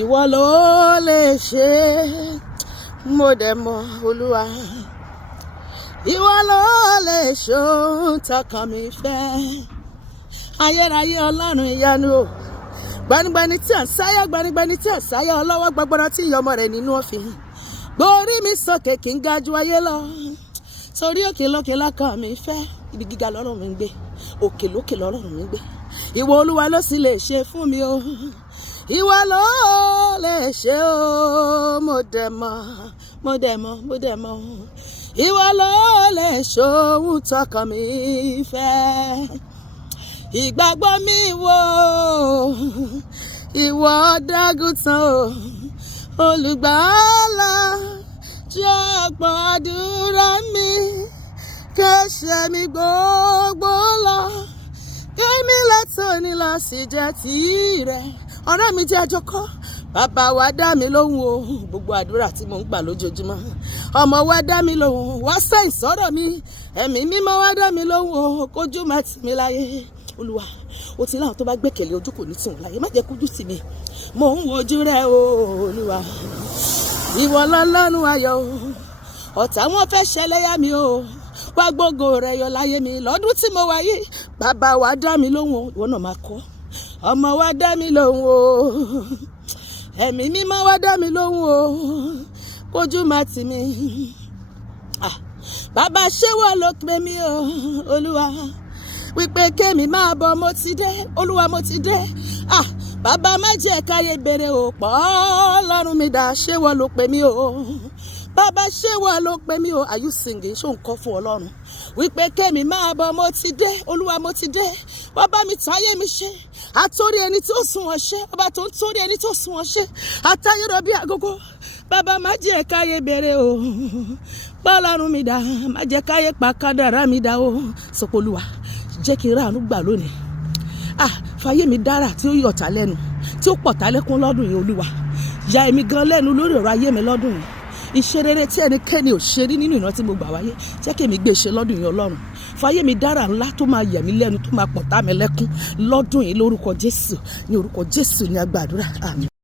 ìwọ ló lè ṣe mo dẹ̀ mọ̀ Olúwa. Ìwọ ló lè ṣe ohun tọkàn mi fẹ́. Ayérayé Ọlọ́run ìyanu o. Gbanigbani tí à ń sáyà, gbanigbani tí à ń sáyà, ọlọ́wọ́ gbọgbọrọ tí ìyọmọ rẹ̀ nínú òfin. Gbórí mi sókè kí n ga ju ayé lọ. Sórí òkè lókè lọ́kàn mi fẹ́. Ibi gíga lọ́rùn mi ń gbé. Òkè lókè lọ́rùn mi ń gbé. Ìwọ Olúwa ló sì lè ṣe fún mi o. Ìwọ ló lè ṣe o. Mo dẹ̀ mọ̀. Ìwọ ló lè ṣe ohun tọkàn mi fẹ́. Ìgbàgbọ́ mi wò, ìwọ dágùntàn o, olùgbàlà jẹ́ gbàdúrà mi, kẹ́ṣẹ̀ mi gbogbo lọ, kémi látòní lọ sí jẹ́ tìrẹ. Ọ̀rẹ́ mi jẹ́ àjọkọ́, bàbá wa dá mi lóhùn o, gbogbo àdúrà tí mò ń gbà lójoojúmọ́. Ọmọ wa dá mi lóhùn, wá sẹ́yìn sọ́dọ̀ mi, ẹ̀mí mímọ́ wa dá mi lóhùn o, kójú má tì mí láyé. Olúwa, ó ti láwọn tó bá gbẹ́kẹ̀lé ojú kò ní tì wọ́n láyé, má jẹ́ kójú tì mí, mò ń wojú rẹ o Olúwa. Ìwọ lọ́lọ́run ayọ̀ o, ọ̀tá wọn fẹ́ ṣẹlẹ́yà mi o, wá gbógo rẹ yọ láyé mi lọ́dún tí mo wáyé. Bàbá wa dá mi lóhùn o, ìwọ náà máa kọ́. Ọmọ wa dá mi lóhùn o, ẹ̀mí mímọ́ wa dá mi lóhùn o, kójú má tì mí. Bàbá ṣé wọ́n ló pè mí o Olúwa, wípé kémi máa bọ̀, mo ti dé Olúwa, mo ti dé. Bàbá má jẹ́ káyé bèrè o, pọ̀ Ọlọ́run mi dá, ṣé wọ́n ló pè mí o. Bàbá ṣé wọ́n ló pè mí o. Are you singing? Ṣó ń kọ́ fún Ọlọ́run wípé kémi máa bọ̀, mo ti dé Olúwa, mo ti dé. Wọ́n bá mi táyé mi ṣe, àtórí ẹni tó sùn wọ́n ṣe, ọba tó ń torí ẹni tó sùn wọ́n ṣe, àtayọ̀rọ̀ bí agogo. Bàbá má jẹ́ káyé bèrè o, pọ̀ Ọlọ́run mi dá, má jẹ́ káyé pa kádàrá mi dá o. Sọpọ̀ Olúwa, jẹ́ kí n ráàánú gbà lónìí. Fàyè mi dára tí ó yọ̀tá lẹ́nu, tí ó pọ̀tá lẹ́kún lọ́dún yìí Olúwa. Ya èmi gan lẹ́nu lórí ọ̀rọ̀ ayé mi lọ́dún yìí. Iṣẹ́ rere tí ẹnikẹ́ni ò ṣe rí nínú ìran tí mo gbà wáyé, jẹ́ kí èmi gbé ṣe lọ́dún yìí Ọlọ́run. Fàyè mi dára ńlá tó máa yẹ̀ mí lẹ́nu, tó máa pọ̀tá mi lẹ́kún lọ́dún yìí lórúkọ Jésù. Ní orúkọ Jésù ni a gbàdúrà. Àmín.